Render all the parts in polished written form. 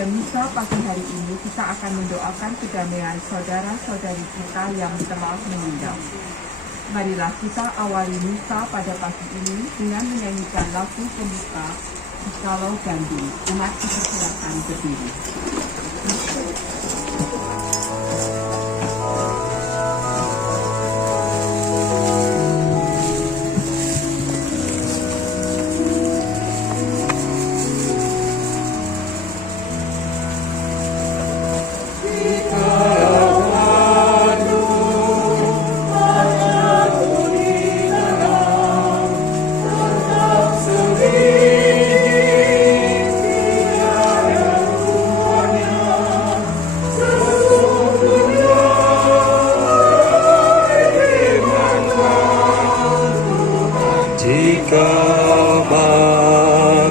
Pada misa pagi hari ini kita akan mendoakan kedamaian saudara-saudari kita yang telah meninggal. Marilah kita awali misa pada pagi ini dengan menyanyikan lagu pembuka Jikalau Gandum. Umat dipersilakan berdiri.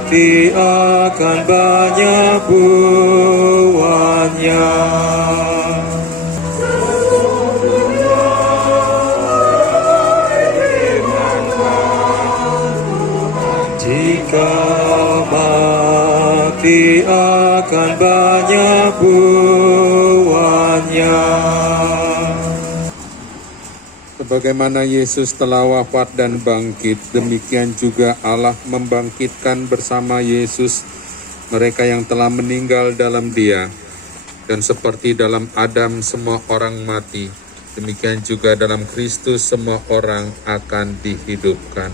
Mati akan banyak buahnya. Jika mati akan banyak buahnya. Sebagaimana Yesus telah wafat dan bangkit, demikian juga Allah membangkitkan bersama Yesus mereka yang telah meninggal dalam Dia. Dan seperti dalam Adam semua orang mati, demikian juga dalam Kristus semua orang akan dihidupkan.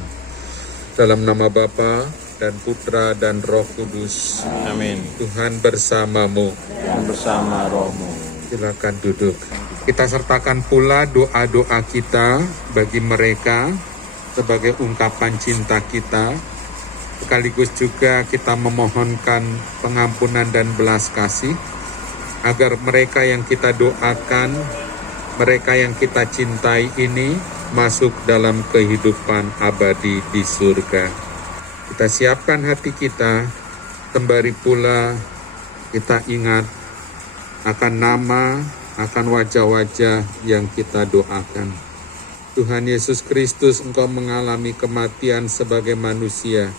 Dalam nama Bapa dan Putra dan Roh Kudus. Amin. Tuhan bersamamu. Dan bersama rohmu. Silakan duduk. Kita sertakan pula doa-doa kita bagi mereka sebagai ungkapan cinta kita. Sekaligus juga kita memohonkan pengampunan dan belas kasih agar mereka yang kita doakan, mereka yang kita cintai ini masuk dalam kehidupan abadi di surga. Kita siapkan hati kita, sembari pula kita ingat akan nama, akan wajah-wajah yang kita doakan. Tuhan Yesus Kristus, Engkau mengalami kematian sebagai manusia,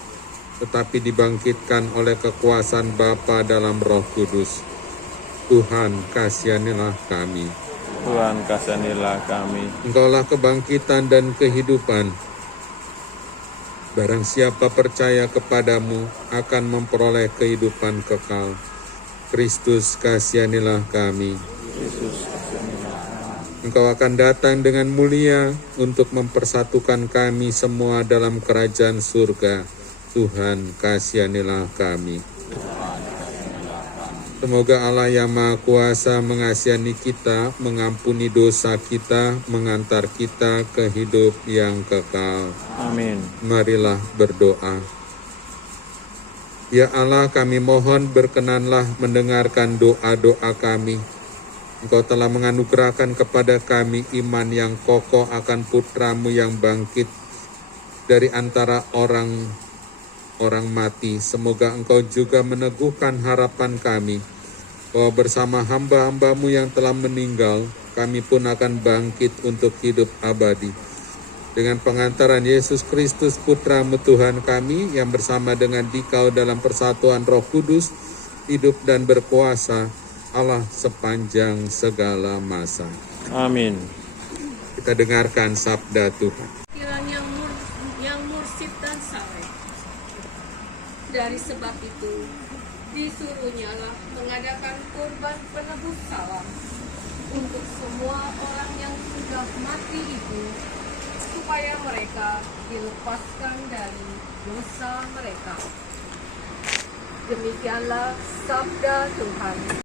tetapi dibangkitkan oleh kekuasaan Bapa dalam Roh Kudus. Tuhan, kasihanilah kami. Tuhan, kasihanilah kami. Engkaulah kebangkitan dan kehidupan. Barang siapa percaya kepadamu akan memperoleh kehidupan kekal. Kristus, kasihanilah kami. Yesus, Engkau akan datang dengan mulia untuk mempersatukan kami semua dalam kerajaan surga. Tuhan, kasihanilah kami. Semoga Allah yang Maha Kuasa mengasihani kita, mengampuni dosa kita, mengantar kita ke hidup yang kekal. amin. Marilah berdoa. Ya Allah, kami mohon berkenanlah mendengarkan doa-doa kami. Engkau telah menganugerahkan kepada kami iman yang kokoh akan Putra-Mu yang bangkit dari antara orang mati. Semoga Engkau juga meneguhkan harapan kami, bahwa bersama hamba-hamba-Mu yang telah meninggal, kami pun akan bangkit untuk hidup abadi. Dengan pengantaran Yesus Kristus, Putra-Mu Tuhan kami, yang bersama dengan Dikau dalam persatuan Roh Kudus, hidup dan berkuasa, Allah sepanjang segala masa. Amin. Kita dengarkan sabda Tuhan. Kiranya yang mursyid dan saleh. Dari sebab itu, disuruhnyalah mengadakan kurban penebus salah untuk semua orang yang sudah mati itu, supaya mereka dilepaskan dari dosa mereka. Demikianlah sabda Tuhan.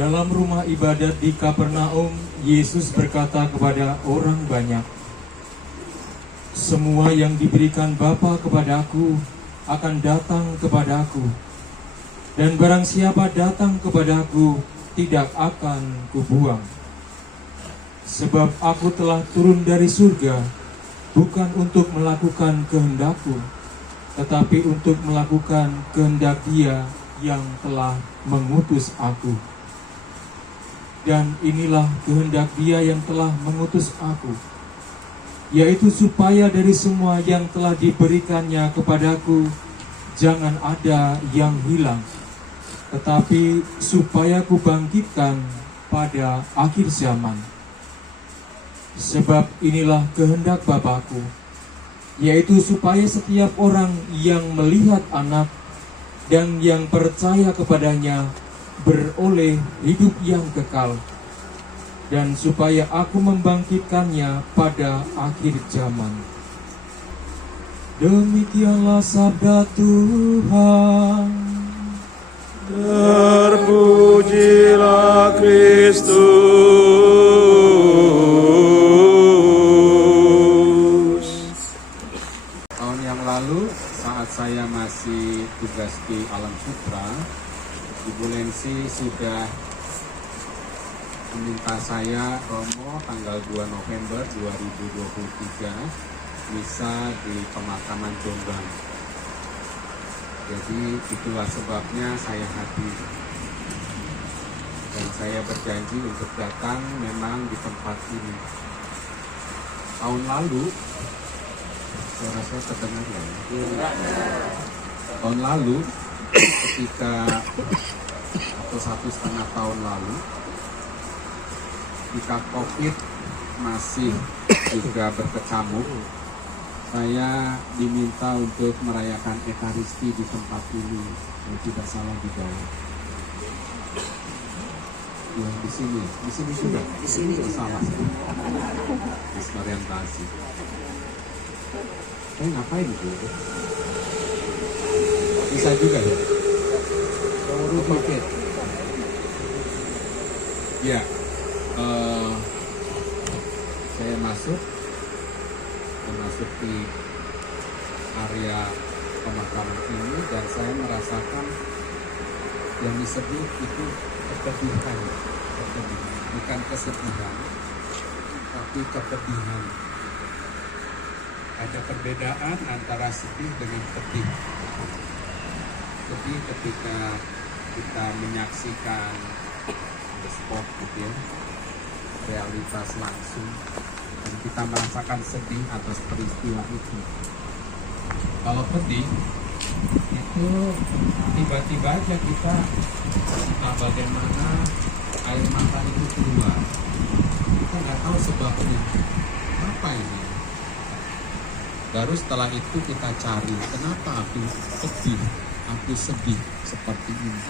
Dalam rumah ibadat di Kapernaum, Yesus berkata kepada orang banyak, "Semua yang diberikan Bapa kepadaku akan datang kepadaku, dan barang siapa datang kepadaku tidak akan kubuang. Sebab aku telah turun dari surga bukan untuk melakukan kehendakku, tetapi untuk melakukan kehendak Dia yang telah mengutus aku. Dan inilah kehendak Dia yang telah mengutus aku, yaitu supaya dari semua yang telah diberikannya kepadaku, jangan ada yang hilang, tetapi supaya kubangkitkan pada akhir zaman. Sebab inilah kehendak Bapa-Ku, yaitu supaya setiap orang yang melihat Anak dan yang percaya kepadanya beroleh hidup yang kekal, dan supaya Aku membangkitkannya pada akhir zaman. Demikianlah sabda Tuhan. Terpujilah Kristus. Tahun yang lalu saat saya masih tugas di Alam Sutra, Ibu Lensi sudah meminta saya, Romo, tanggal 2 November 2023 misa di pemakaman Jombang. Jadi itulah sebabnya saya hadir. Dan saya berjanji untuk datang memang di tempat ini. Tahun lalu, suara saya terdengar ya? Tahun lalu, ketika atau 1,5 tahun lalu, ketika COVID masih juga berkecamuk, saya diminta untuk merayakan Ekaristi di tempat ini, kalau tidak salah di bawah. Ya, di sini juga. Di sini salah. Disorientasi. Ngapain itu? Bisa juga ya. Paket. Ya, saya memasuki area pemakaman ini dan saya merasakan yang disebut itu kepedihan, bukan kesedihan, tapi kepedihan. Ada perbedaan antara sedih dengan pedih. Sedih ketika kita menyaksikan the spot gitu ya, realitas langsung, dan kita merasakan sedih atas peristiwa itu. Kalau pedih itu tiba-tiba aja kita bagaimana air mata itu keluar, kita nggak tahu sebabnya apa ini. Baru setelah itu kita cari kenapa aku pedih, aku sedih seperti ini.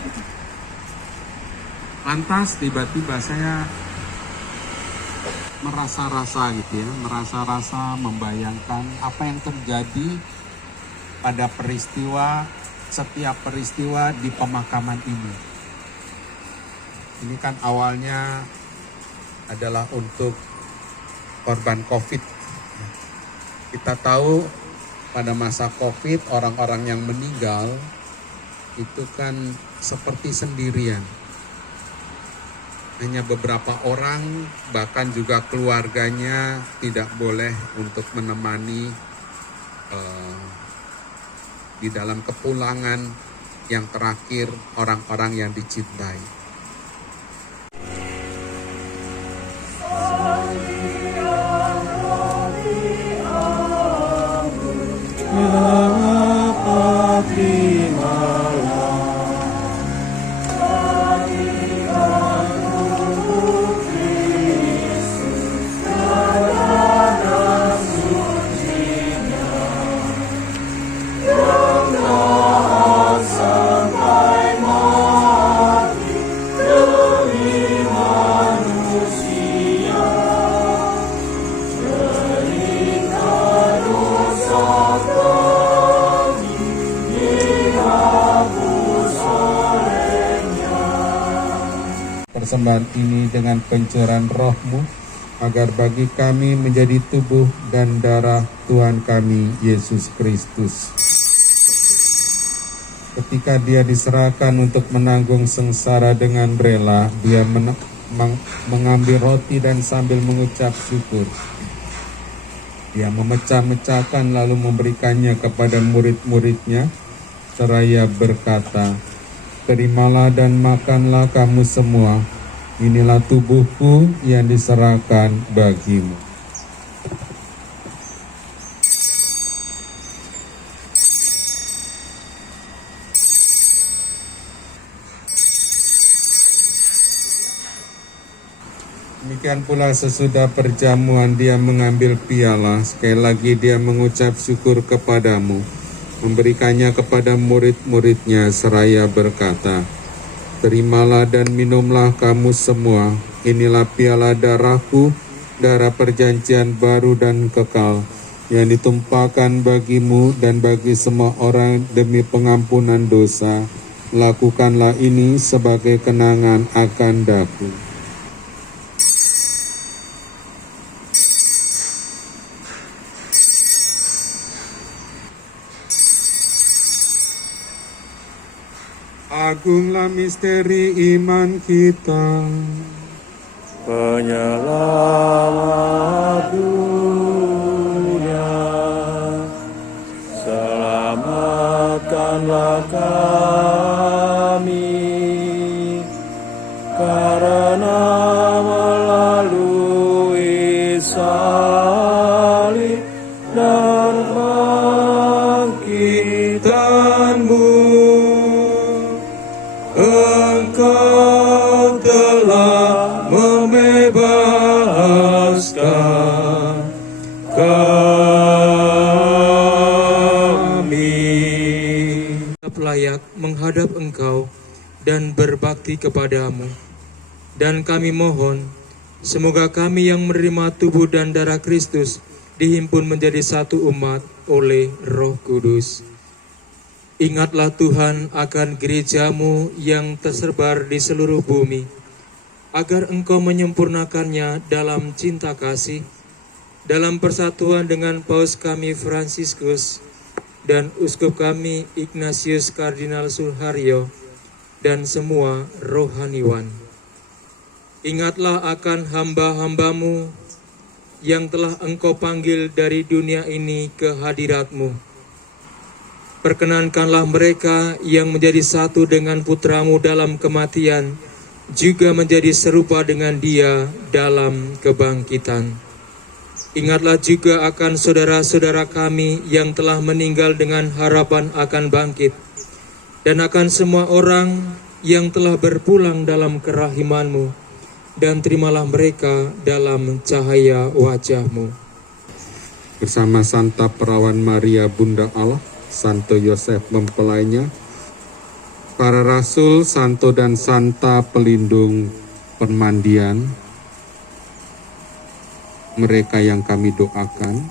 Lantas tiba-tiba saya merasa-rasa gitu ya, merasa-rasa membayangkan apa yang terjadi pada setiap peristiwa di pemakaman ini. Ini kan awalnya adalah untuk korban COVID. Kita tahu pada masa COVID orang-orang yang meninggal itu kan seperti sendirian. Hanya beberapa orang, bahkan juga keluarganya tidak boleh untuk menemani di dalam kepulangan yang terakhir orang-orang yang dicintai. Persembahan ini dengan pencurahan Roh-Mu, agar bagi kami menjadi tubuh dan darah Tuhan kami Yesus Kristus. Ketika Dia diserahkan untuk menanggung sengsara dengan rela, Dia mengambil roti dan sambil mengucap syukur, Dia memecah-mecahkan lalu memberikannya kepada murid-muridnya, seraya berkata, "Terimalah dan makanlah kamu semua, inilah tubuhku yang diserahkan bagimu." Demikian pula sesudah perjamuan dia mengambil piala, sekali lagi dia mengucap syukur kepadamu, memberikannya kepada murid-muridnya seraya berkata, "Terimalah dan minumlah kamu semua, inilah piala darahku, darah perjanjian baru dan kekal, yang ditumpahkan bagimu dan bagi semua orang demi pengampunan dosa. Lakukanlah ini sebagai kenangan akan daku." Agunglah misteri iman kita. Penyelamat dunia, selamatkanlah kami, karena melalui salib dan bangkitanmu, Engkau telah membebaskan kami. Layak menghadap Engkau dan berbakti kepadamu. Dan kami mohon, semoga kami yang menerima tubuh dan darah Kristus dihimpun menjadi satu umat oleh Roh Kudus. Ingatlah Tuhan akan gerejamu yang tersebar di seluruh bumi, agar Engkau menyempurnakannya dalam cinta kasih, dalam persatuan dengan Paus kami Fransiskus dan Uskup kami Ignatius Kardinal Suharyo dan semua rohaniwan. Ingatlah akan hamba-hambamu yang telah Engkau panggil dari dunia ini ke hadirat-Mu. Perkenankanlah mereka yang menjadi satu dengan putra-Mu dalam kematian, juga menjadi serupa dengan Dia dalam kebangkitan. Ingatlah juga akan saudara-saudara kami yang telah meninggal dengan harapan akan bangkit, dan akan semua orang yang telah berpulang dalam kerahiman-Mu, dan terimalah mereka dalam cahaya wajah-Mu. Bersama Santa Perawan Maria Bunda Allah, Santo Yosef mempelainya, para rasul, santo dan santa pelindung permandian, mereka yang kami doakan,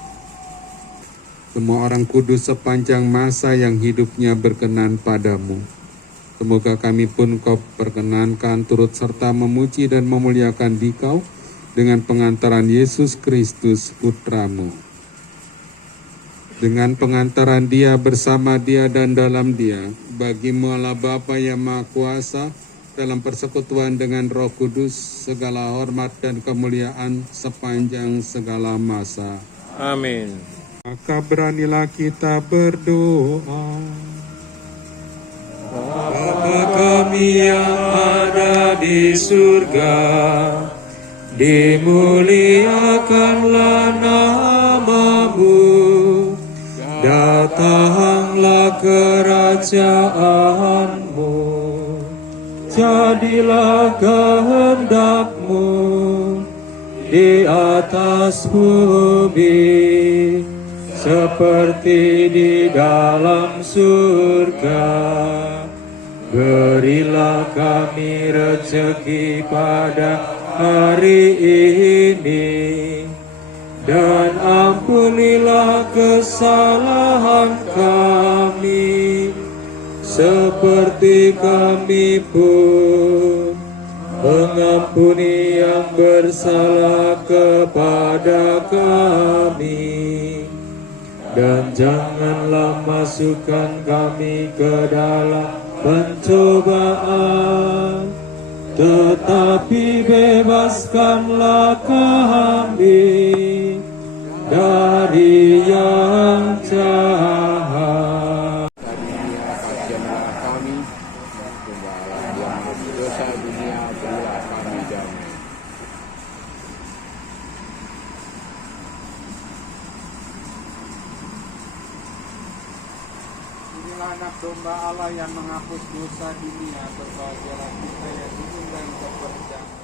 semua orang kudus sepanjang masa yang hidupnya berkenan padamu. Semoga kami pun Kau perkenankan turut serta memuji dan memuliakan Dikau dengan pengantaran Yesus Kristus Putra-Mu. Dengan pengantaran Dia, bersama Dia, dan dalam Dia, bagi-Mu Allah Bapa yang Maha Kuasa, dalam persekutuan dengan Roh Kudus, segala hormat dan kemuliaan sepanjang segala masa. Amin. Maka beranilah kita berdoa. Bapa kami yang ada di surga, dimuliakanlah nama-Mu. Datanglah kerajaan-Mu, jadilah kehendak-Mu di atas bumi, seperti di dalam surga. Berilah kami rezeki pada hari ini, dan ampunilah kesalahan kami, seperti kami pun mengampuni yang bersalah kepada kami. Dan janganlah masukkan kami ke dalam pencobaan, tetapi bebaskanlah kami dari yang jahat. Kasihanlah kami, Tuhanlah yang berdosa dunia, berilah kami damai. Inilah anak domba Allah yang menghapus dosa dunia. Berbahagialah kita yang diundang ke perjamuan.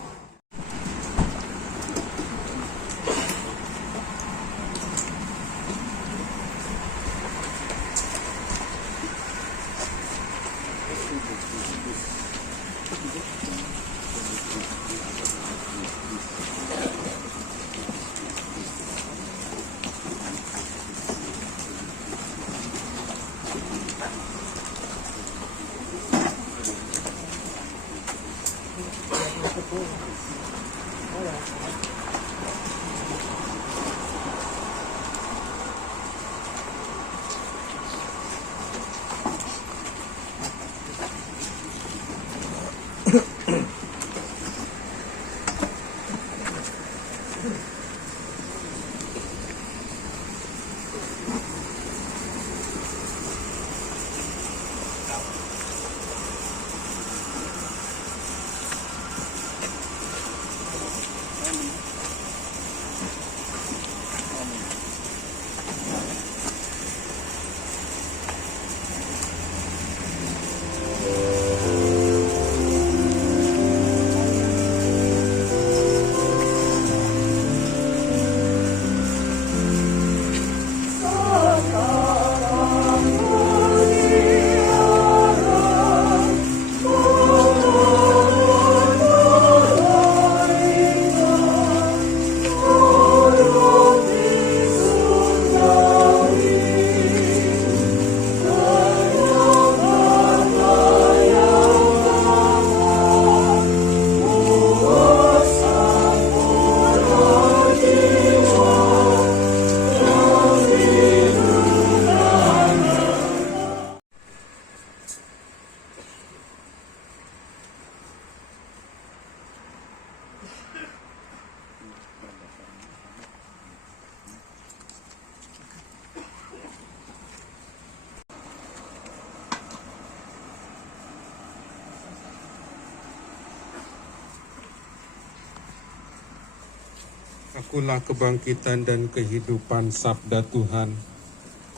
Akulah kebangkitan dan kehidupan, sabda Tuhan.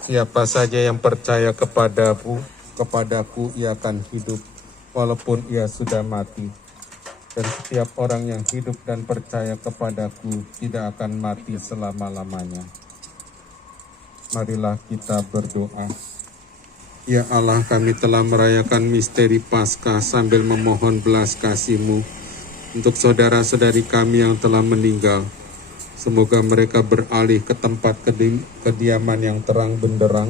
Siapa saja yang percaya kepadaku ia akan hidup walaupun ia sudah mati. Dan setiap orang yang hidup dan percaya kepadaku tidak akan mati selama-lamanya. Marilah kita berdoa. Ya Allah, kami telah merayakan misteri Paskah sambil memohon belas kasih-Mu untuk saudara-saudari kami yang telah meninggal. Semoga mereka beralih ke tempat kediaman yang terang benderang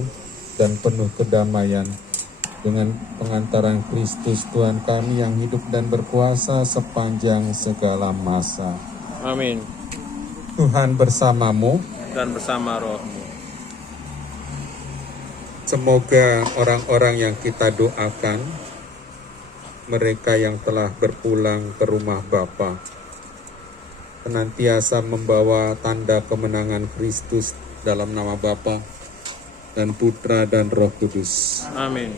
dan penuh kedamaian dengan pengantaran Kristus Tuhan kami yang hidup dan berkuasa sepanjang segala masa. Amin. Tuhan bersamamu. Dan bersama rohmu. Semoga orang-orang yang kita doakan, mereka yang telah berpulang ke rumah Bapa, senantiasa membawa tanda kemenangan Kristus dalam nama Bapa dan Putra dan Roh Kudus. Amin.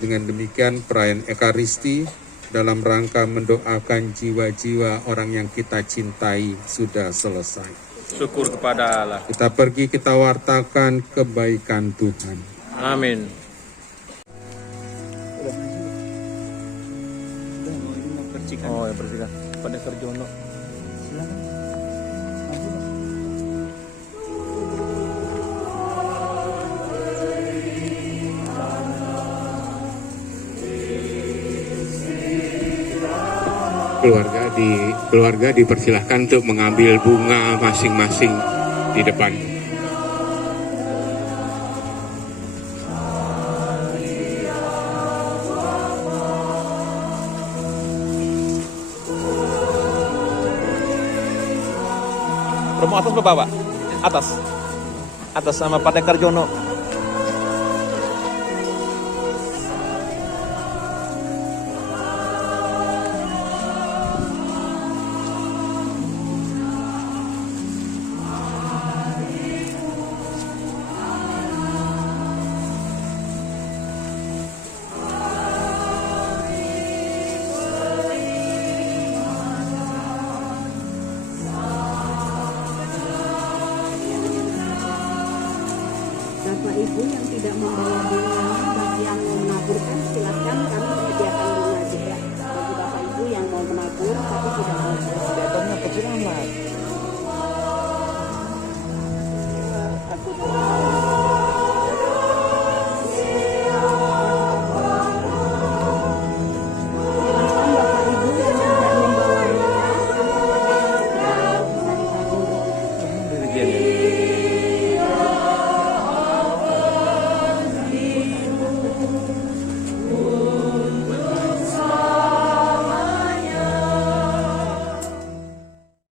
Dengan demikian perayaan Ekaristi dalam rangka mendoakan jiwa-jiwa orang yang kita cintai sudah selesai. Syukur kepada Allah. Kita pergi, kita wartakan kebaikan Tuhan. Amin. Oh, yang bersihkan. Pada Kerjono. Keluarga dipersilahkan untuk mengambil bunga masing-masing di depan. Romo atas Bapak, Pak? Atas. Atas sama Pada Kerjono.